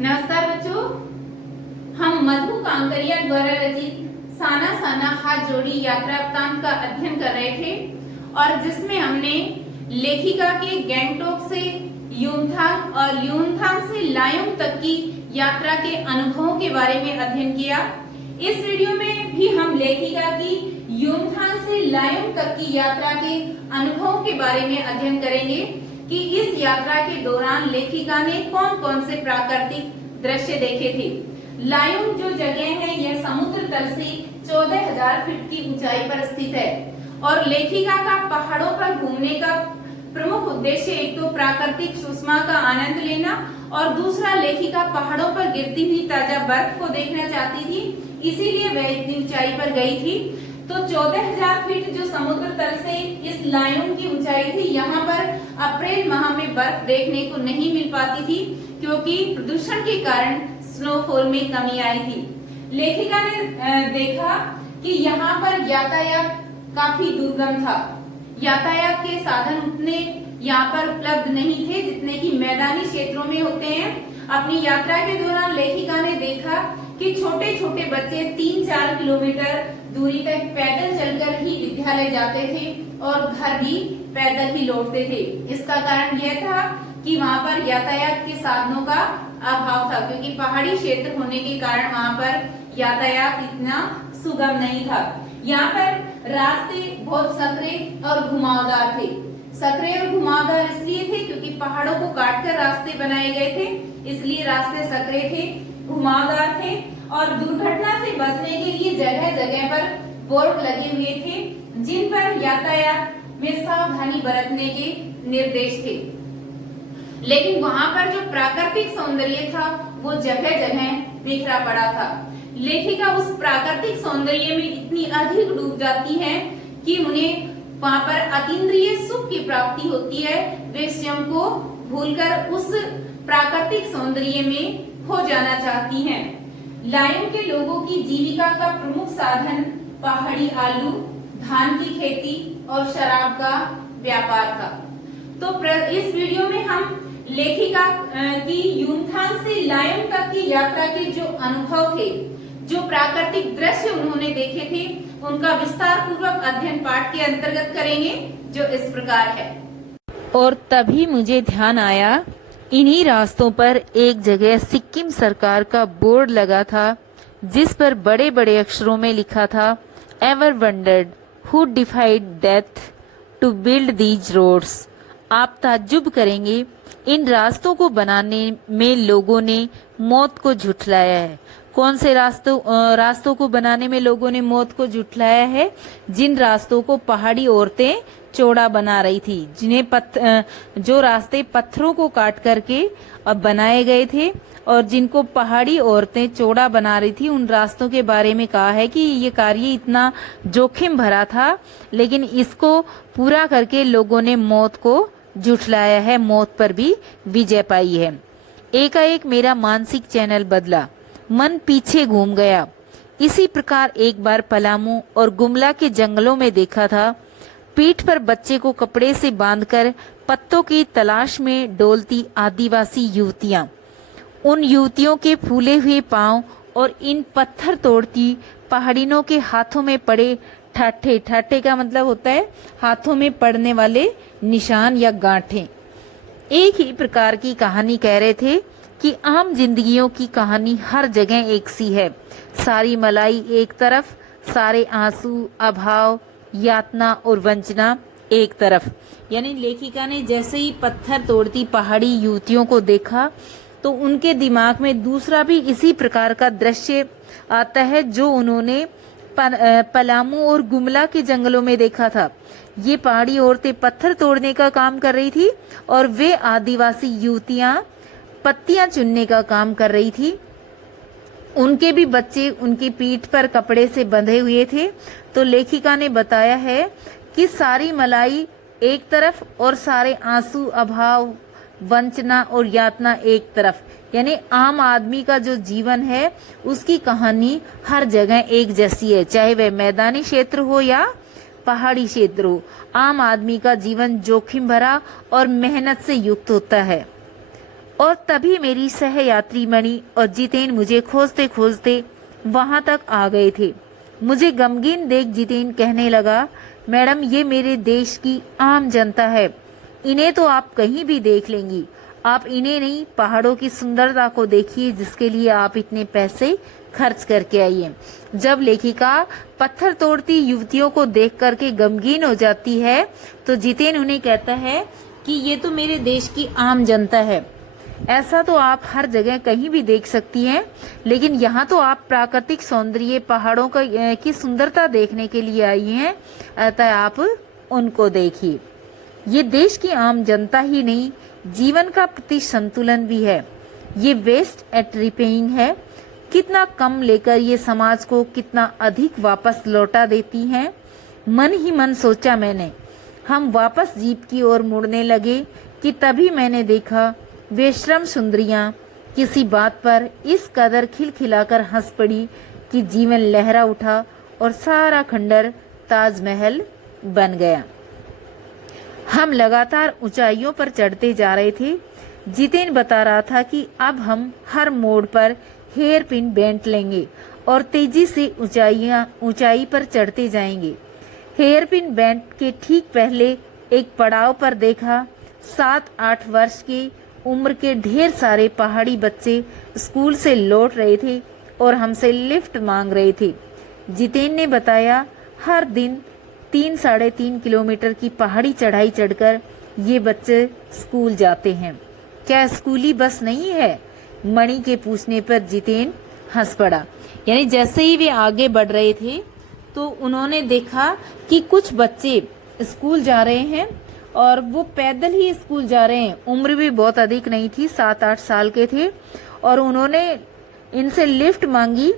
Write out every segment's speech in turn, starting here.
नमस्कार बच्चों, हम मधु कांकरिया द्वारा रचित साना साना हाथ जोड़ी यात्रा वृत्तांत का अध्ययन कर रहे थे और जिसमें हमने लेखिका के गैंगटोक से युमथांग और युमथांग से लायोंग तक की यात्रा के अनुभवों के बारे में अध्ययन किया। इस वीडियो में भी हम लेखिका की युमथांग से लायोंग तक की यात्रा के अनुभवों के बारे में अध्ययन करेंगे कि इस यात्रा के दौरान लेखिका ने कौन कौन से प्राकृतिक दृश्य देखे थे। लायोंग जो जगह है यह समुद्र तल से 14,000 फीट की ऊंचाई पर स्थित है और लेखिका का पहाड़ों पर घूमने का प्रमुख उद्देश्य एक तो प्राकृतिक सुषमा का आनंद लेना और दूसरा लेखिका पहाड़ों पर गिरती हुई ताजा बर्फ को देखना चाहती थी, इसीलिए वह इतनी ऊंचाई पर गई थी। तो 14,000 फीट जो समुद्र तल से इस लायोंग की ऊंचाई थी, यहाँ पर अप्रैल माह में बर्फ देखने को नहीं मिल पाती थी क्योंकि प्रदूषण के कारण स्नोफॉल में कमी आई थी। लेखिका ने देखा कि यहाँ पर यातायात काफी दुर्गम था, यातायात के साधन उतने यहाँ पर उपलब्ध नहीं थे जितने कि मैदानी क्षेत्रों में होते हैं। अपनी यात्रा के दौरान लेखिका ने देखा कि छोटे छोटे बच्चे 3-4 किलोमीटर दूरी तक पैदल चलकर ही विद्यालय जाते थे और घर भी पैदल ही लौटते थे। इसका कारण यह था कि वहाँ पर यातायात के साधनों का अभाव था क्योंकि पहाड़ी क्षेत्र होने के कारण वहाँ पर यातायात इतना सुगम नहीं था। यहाँ पर रास्ते बहुत सकरे और घुमावदार थे। सकरे और घुमावदार इसलिए थे क्योंकि पहाड़ों को काटकर रास्ते बनाए गए थे, इसलिए रास्ते सकरे थे, घुमावदार थे और दुर्घटना से बचने के लिए जगह जगह पर बोर्ड लगे हुए थे जिन पर यातायात में सावधानी बरतने के निर्देश थे। लेकिन वहाँ पर जो प्राकृतिक सौंदर्य था वो जगह जगह बिखरा पड़ा था। लेखिका उस प्राकृतिक सौंदर्य में इतनी अधिक डूब जाती है कि उन्हें वहाँ पर अतीन्द्रिय सुख की प्राप्ति होती है। वे स्वयं को भूलकर उस प्राकृतिक सौंदर्य में खो जाना चाहती हैं। लायोंग के लोगों की जीविका का प्रमुख साधन पहाड़ी आलू, धान की खेती और शराब का व्यापार था। तो इस वीडियो में हम लेखिका की युमथांग से लायोंग तक की यात्रा के जो अनुभव थे, जो प्राकृतिक दृश्य उन्होंने देखे थे, उनका विस्तार पूर्वक अध्ययन पाठ के अंतर्गत करेंगे जो इस प्रकार है। और तभी मुझे ध्यान आया, इन्हीं रास्तों पर एक जगह सिक्किम सरकार का बोर्ड लगा था जिस पर बड़े बड़े अक्षरों में लिखा था, ever wondered who defied death to build these roads. आप ताज्जुब करेंगे, इन रास्तों को बनाने में लोगों ने मौत को झुठलाया है। कौन से रास्तों को बनाने में लोगों ने मौत को झुठलाया है? जिन रास्तों को पहाड़ी औरतें चौड़ा बना रही थी, जो रास्ते पत्थरों को काट करके अब बनाए गए थे और जिनको पहाड़ी औरतें चौड़ा बना रही थी, उन रास्तों के बारे में कहा है कि ये कार्य इतना जोखिम भरा था, लेकिन इसको पूरा करके लोगों ने मौत को झुठलाया है, मौत पर भी विजय पाई है। एकाएक मेरा मानसिक चैनल बदला, मन पीछे घूम गया। इसी प्रकार एक बार पलामू और गुमला के जंगलों में देखा था, पीठ पर बच्चे को कपड़े से बांधकर पत्तों की तलाश में डोलती आदिवासी युवतियां, उन युवतियों के फूले हुए पांव और इन पत्थर तोड़ती पहाड़िनों के हाथों में पड़े ठाठे, ठाठे का मतलब होता है हाथों में पड़ने वाले निशान या गांठें। एक ही प्रकार की कहानी कह रहे थे कि आम जिंदगियों की कहानी हर जगह एक सी है। सारी मलाई एक तरफ, सारे आंसू, अभाव, यातना और वंचना एक तरफ। यानी लेखिका ने जैसे ही पत्थर तोड़ती पहाड़ी युवतियों को देखा तो उनके दिमाग में दूसरा भी इसी प्रकार का दृश्य आता है जो उन्होंने पलामू और गुमला के जंगलों में देखा था। ये पहाड़ी औरतें पत्थर तोड़ने का काम कर रही थी और वे आदिवासी युवतियां पत्तियां चुनने का काम कर रही थी। उनके भी बच्चे उनकी पीठ पर कपड़े से बंधे हुए थे। तो लेखिका ने बताया है कि सारी मलाई एक तरफ और सारे आंसू, अभाव, वंचना और यातना एक तरफ। यानी आम आदमी का जो जीवन है उसकी कहानी हर जगह एक जैसी है, चाहे वह मैदानी क्षेत्र हो या पहाड़ी क्षेत्र हो। आम आदमी का जीवन जोखिम भरा और मेहनत से युक्त होता है। और तभी मेरी सहयात्री मणि और जितेन मुझे खोजते खोजते वहां तक आ गए थे। मुझे गमगीन देख जितेन कहने लगा, मैडम ये मेरे देश की आम जनता है, इन्हें तो आप कहीं भी देख लेंगी, आप इन्हें नहीं पहाड़ों की सुंदरता को देखिए जिसके लिए आप इतने पैसे खर्च करके आई हैं। जब लेखिका पत्थर तोड़ती युवतियों को देख करके गमगीन हो जाती है तो जितेन उन्हें कहता है कि ये तो मेरे देश की आम जनता है, ऐसा तो आप हर जगह कहीं भी देख सकती हैं, लेकिन यहाँ तो आप प्राकृतिक सौंदर्य पहाड़ों की सुंदरता देखने के लिए आई हैं, अतः आप उनको देखिए। ये देश की आम जनता ही नहीं, जीवन का प्रति संतुलन भी है। ये वेस्ट एट रिपेइंग है, कितना कम लेकर ये समाज को कितना अधिक वापस लौटा देती हैं। मन ही मन सोचा मैंने। हम वापस जीप की ओर मुड़ने लगे कि तभी मैंने देखा वे श्रम सुंदरियां किसी बात पर इस कदर खिलखिलाकर हंस पड़ी कि जीवन लहरा उठा और सारा खंडर ताजमहल बन गया। हम लगातार ऊंचाइयों पर चढ़ते जा रहे थे। जितेन बता रहा था कि अब हम हर मोड़ पर हेयर पिन बेंट लेंगे और तेजी से ऊंचाई पर चढ़ते जाएंगे। हेयर पिन बेंट के ठीक पहले एक पड़ाव पर देखा 7-8 वर्ष की उम्र के ढेर सारे पहाड़ी बच्चे स्कूल से लौट रहे थे और हमसे लिफ्ट मांग रहे थे। जितेन ने बताया हर दिन 3-3.5 किलोमीटर की पहाड़ी चढ़ाई चढ़कर ये बच्चे स्कूल जाते हैं। क्या स्कूली बस नहीं है? मणि के पूछने पर जितेन हंस पड़ा। यानी जैसे ही वे आगे बढ़ रहे थे तो उन्होंने देखा कि कुछ बच्चे स्कूल जा रहे हैं और वो पैदल ही स्कूल जा रहे हैं। उम्र भी बहुत अधिक नहीं थी, 7-8 साल के थे और उन्होंने इनसे लिफ्ट मांगी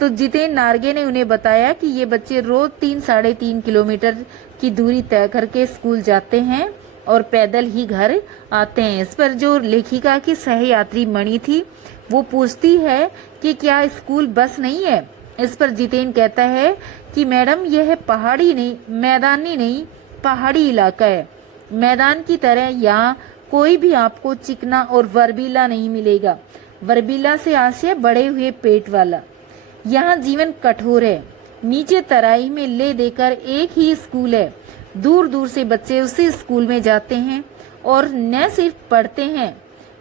तो जितेन नार्गे ने उन्हें बताया कि ये बच्चे रोज 3-3.5 किलोमीटर की दूरी तय करके स्कूल जाते हैं और पैदल ही घर आते हैं। इस पर जो लेखिका की सहयात्री मणि थी वो पूछती है कि क्या स्कूल बस नहीं है? इस पर जितेन कहता है कि मैडम यह पहाड़ी नहीं, मैदानी नहीं, पहाड़ी इलाका है। मैदान की तरह यहाँ कोई भी आपको चिकना और वर्बीला नहीं मिलेगा। वर्बीला से आशय बढ़े हुए पेट वाला। यहाँ जीवन कठोर है। नीचे तराई में ले देकर एक ही स्कूल है। दूर दूर से बच्चे उसी स्कूल में जाते हैं और न सिर्फ पढ़ते हैं,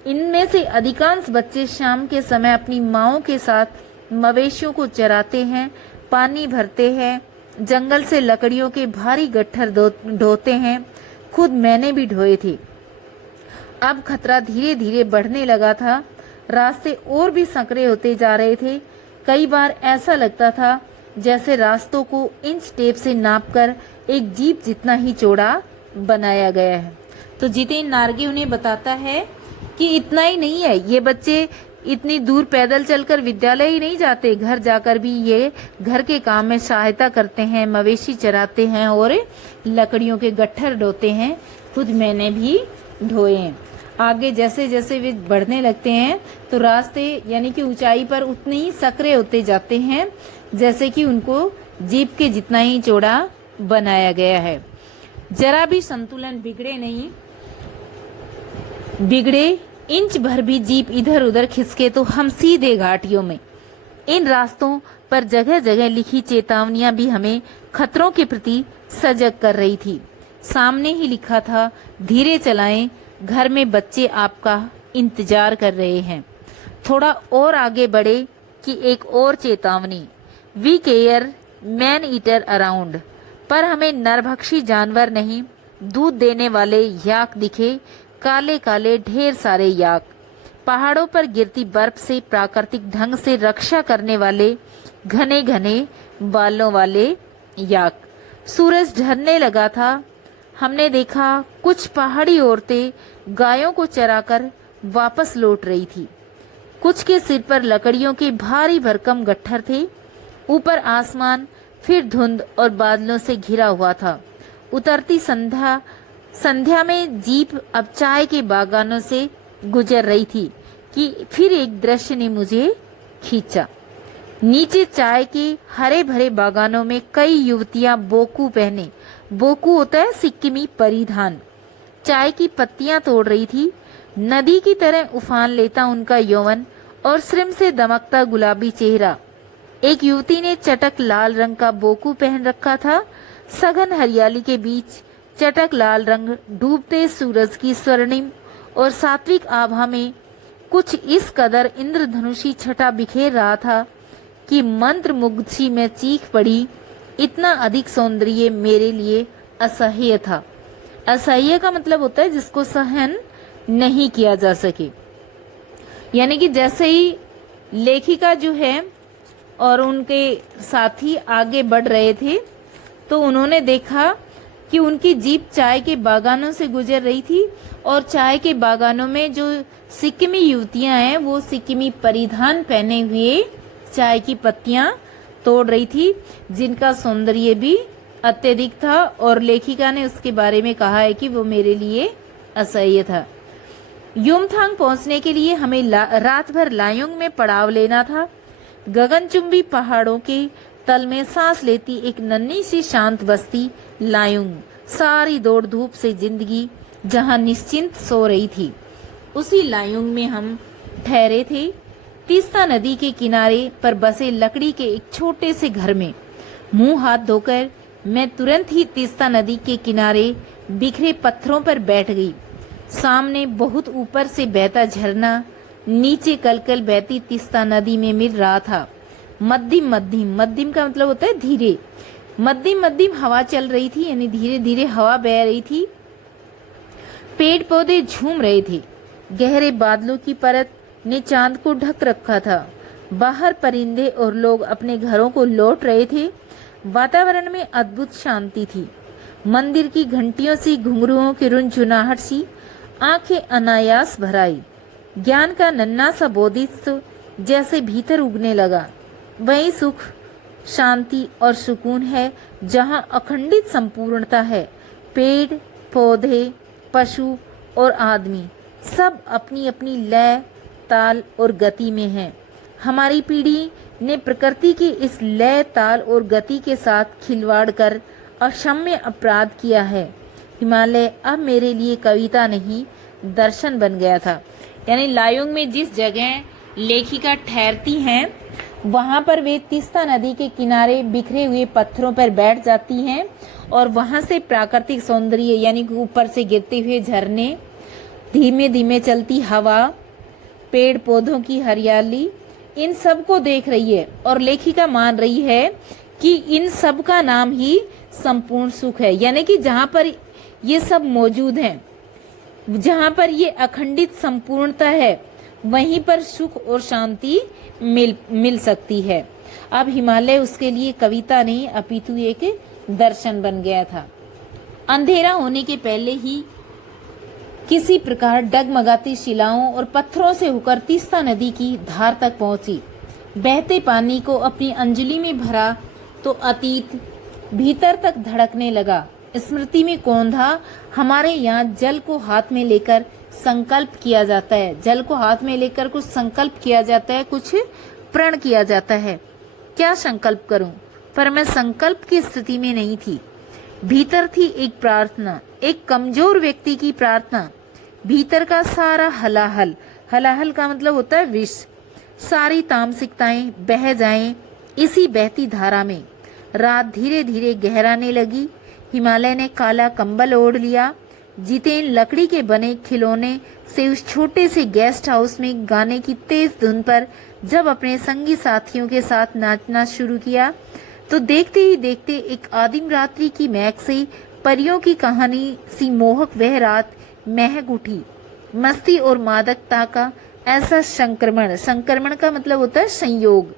इनमें से अधिकांश बच्चे शाम के समय अपनी माओं के साथ मवेशियों को चराते हैं, पानी भरते हैं, जंगल से लकड़ियों के भारी गट्ठर ढोते हैं। खुद मैंने भी ढोए थे। अब खतरा धीरे धीरे बढ़ने लगा था। रास्ते और भी संकरे होते जा रहे थे। कई बार ऐसा लगता था जैसे रास्तों को इंच टेप से नापकर एक जीप जितना ही चौड़ा बनाया गया है। तो जितेन नार्गे उन्हें बताता है कि इतना ही नहीं है, ये बच्चे इतनी दूर पैदल चलकर विद्यालय ही नहीं जाते, घर जाकर भी ये घर के काम में सहायता करते हैं, मवेशी चराते हैं और लकड़ियों के गट्ठर ढोते हैं। खुद मैंने भी ढोए हैं। आगे जैसे जैसे वे बढ़ने लगते हैं तो रास्ते यानी कि ऊंचाई पर उतने ही सकरे होते जाते हैं जैसे कि उनको जीप के जितना ही चौड़ा बनाया गया है। जरा भी संतुलन बिगड़े इंच भर भी जीप इधर उधर खिसके तो हम सीधे घाटियों में। इन रास्तों पर जगह जगह लिखी चेतावनियां भी हमें खतरों के प्रति सजग कर रही थी। सामने ही लिखा था, धीरे चलाएं, घर में बच्चे आपका इंतजार कर रहे हैं। थोड़ा और आगे बढ़े कि एक और चेतावनी, we care man eater around. पर हमें नरभक्षी जानवर नहीं, दूध देने वाले याक दिखे, काले काले ढेर सारे याक। पहाड़ों पर गिरती बर्फ से प्राकृतिक ढंग से रक्षा करने वाले घने घने बालों वाले याक। सूरज ढलने लगा था। हमने देखा कुछ पहाड़ी औरतें गायों को चराकर वापस लौट रही थी। कुछ के सिर पर लकड़ियों के भारी भरकम गट्ठर थे। ऊपर आसमान फिर धुंध और बादलों से घिरा हुआ था। उतरती संध्या में जीप अब चाय के बागानों से गुजर रही थी कि फिर एक दृश्य ने मुझे खींचा। नीचे चाय के हरे भरे बागानों में कई युवतियां बोकू पहने, बोकू होता है सिक्किमी परिधान, चाय की पत्तियां तोड़ रही थी। नदी की तरह उफान लेता उनका यौवन और श्रिम से दमकता गुलाबी चेहरा। एक युवती ने चटक लाल रंग का बोकू पहन रखा था। सघन हरियाली के बीच चटक लाल रंग डूबते सूरज की स्वर्णिम और सात्विक आभा में कुछ इस कदर इंद्रधनुषी छटा बिखेर रहा था कि मंत्र मुग्ध सी में चीख पड़ी। इतना अधिक सौंदर्य मेरे लिए असह्य था। असह्य का मतलब होता है जिसको सहन नहीं किया जा सके। यानी कि जैसे ही लेखिका जो है और उनके साथी आगे बढ़ रहे थे तो उन्होंने देखा कि उनकी जीप चाय के बागानों से गुजर रही थी और चाय के बागानों में जो सिक्किमी युवतियां हैं वो सिक्किमी परिधान पहने हुए चाय की पत्तियां तोड़ रही थी, जिनका सौंदर्य भी अत्यधिक था। और लेखिका ने उसके बारे में कहा है कि वो मेरे लिए असह्य था। युमथांग पहुंचने के लिए हमें रात भर लायोंग में पड़ाव लेना था। गगनचुंबी पहाड़ों के तल में सांस लेती एक नन्ही सी शांत बस्ती लायोंग, सारी दौड़ धूप से जिंदगी जहां निश्चिंत सो रही थी, उसी लायोंग में हम ठहरे थे। तीस्ता नदी के किनारे पर बसे लकड़ी के एक छोटे से घर में मुंह हाथ धोकर मैं तुरंत ही तीस्ता नदी के किनारे बिखरे पत्थरों पर बैठ गई। सामने बहुत ऊपर से बहता झरना नीचे कलकल बहती तीस्ता नदी में मिल रहा था। मध्यम मध्यम मध्यम का मतलब होता है धीरे। मध्यम मध्यम हवा चल रही थी, यानी धीरे धीरे हवा बह रही थी। पेड़ पौधे झूम रहे थे। गहरे बादलों की परत ने चांद को ढक रखा था। बाहर परिंदे और लोग अपने घरों को लौट रहे थे। वातावरण में अद्भुत शांति थी। मंदिर की घंटियों सी घुंघरुओं की रुनझुनाहट सी आंखें अनायास भर आई। ज्ञान का नन्हा सा बोधिसत्व जैसे भीतर उगने लगा। वही सुख, शांति और सुकून है जहाँ अखंडित संपूर्णता है। पेड़ पौधे, पशु और आदमी सब अपनी अपनी लय, ताल और गति में हैं। हमारी पीढ़ी ने प्रकृति की इस लय, ताल और गति के साथ खिलवाड़ कर अक्षम्य अपराध किया है। हिमालय अब मेरे लिए कविता नहीं, दर्शन बन गया था। यानी लायोंग में जिस जगह लेखिका ठहरती हैं वहां पर वे तीस्ता नदी के किनारे बिखरे हुए पत्थरों पर बैठ जाती हैं और वहां से प्राकृतिक सौंदर्य यानी ऊपर से गिरते हुए झरने, धीमे धीमे चलती हवा, पेड़ पौधों की हरियाली, इन सब को देख रही है और लेखिका मान रही है कि इन सब का नाम ही संपूर्ण सुख है। यानी कि जहाँ पर ये सब मौजूद हैं, जहाँ पर ये अखंडित संपूर्णता है, वहीं पर सुख और शांति मिल सकती है। अब हिमालय उसके लिए कविता नहीं अपितु एक दर्शन बन गया था। अंधेरा होने के पहले ही किसी प्रकार डगमगाती शिलाओं और पत्थरों से होकर तीस्ता नदी की धार तक पहुंची। बहते पानी को अपनी अंजलि में भरा तो अतीत भीतर तक धड़कने लगा। स्मृति में कौंधा। हमारे यहाँ जल को हाथ में लेकर संकल्प किया जाता है। जल को हाथ में लेकर कुछ संकल्प किया जाता है, कुछ प्रण किया जाता है। क्या संकल्प करूं? पर मैं संकल्प की स्थिति में नहीं थी। भीतर थी एक प्रार्थना, एक कमजोर व्यक्ति की प्रार्थना। भीतर का सारा हलाहल, हलाहल का मतलब होता है विष, सारी तामसिकताएं बह जाएं इसी बहती धारा में। रात धीरे धीरे गहराने लगी। हिमालय ने काला कंबल ओढ़ लिया। जितेन लकड़ी के बने खिलौने से उस छोटे से गेस्ट हाउस में गाने की तेज धुन पर जब अपने संगी साथियों के साथ नाचना शुरू किया तो देखते ही देखते एक आदिम रात्रि की महक से परियों की कहानी सी मोहक वह रात महक उठी। मस्ती और मादकता का ऐसा संक्रमण, संक्रमण का मतलब होता है संयोग,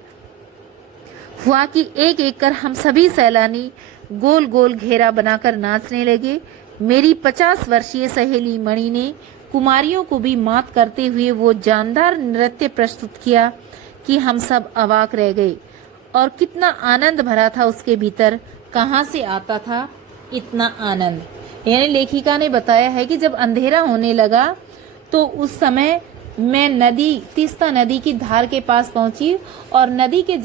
हुआ कि एक एक कर हम सभी सैलानी गोल गोल घेरा बनाकर नाचने लगे। मेरी 50 वर्षीय सहेली मणि ने कुमारियों को भी मात करते हुए वो जानदार नृत्य प्रस्तुत किया कि हम सब अवाक रह गए। और कितना आनंद भरा था उसके भीतर, कहाँ से आता था इतना आनंद। यानी लेखिका ने बताया है कि जब अंधेरा होने लगा तो उस समय मैं तीस्ता नदी की धार के पास पहुंची और नदी के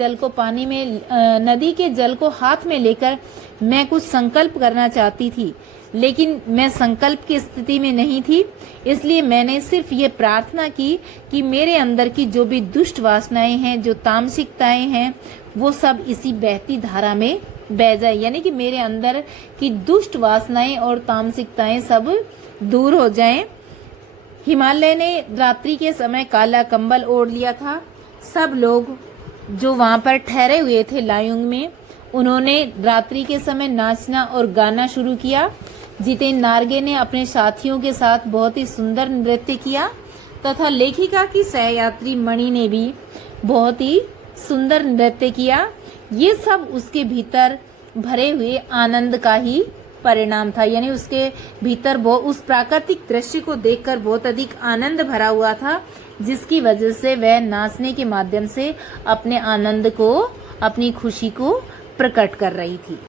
जल को हाथ में लेकर मैं कुछ संकल्प करना चाहती थी। लेकिन मैं संकल्प की स्थिति में नहीं थी, इसलिए मैंने सिर्फ ये प्रार्थना की कि मेरे अंदर की जो भी दुष्ट वासनाएं हैं, जो तामसिकताएं हैं, वो सब इसी बहती धारा में बह जाए, यानी कि मेरे अंदर की दुष्ट वासनाएं और तामसिकताएं सब दूर हो जाएं। हिमालय ने रात्रि के समय काला कंबल ओढ़ लिया था। सब लोग जो वहां पर ठहरे हुए थे लायुंग में, उन्होंने रात्रि के समय नाचना और गाना शुरू किया। जितेंद्र नार्गे ने अपने साथियों के साथ बहुत ही सुंदर नृत्य किया तथा लेखिका की सहयात्री मणि ने भी बहुत ही सुंदर नृत्य किया। ये सब उसके भीतर भरे हुए आनंद का ही परिणाम था, यानी उसके भीतर वो उस प्राकृतिक दृश्य को देखकर बहुत अधिक आनंद भरा हुआ था, जिसकी वजह से वह नाचने के माध्यम से अपने आनंद को, अपनी खुशी को प्रकट कर रही थी।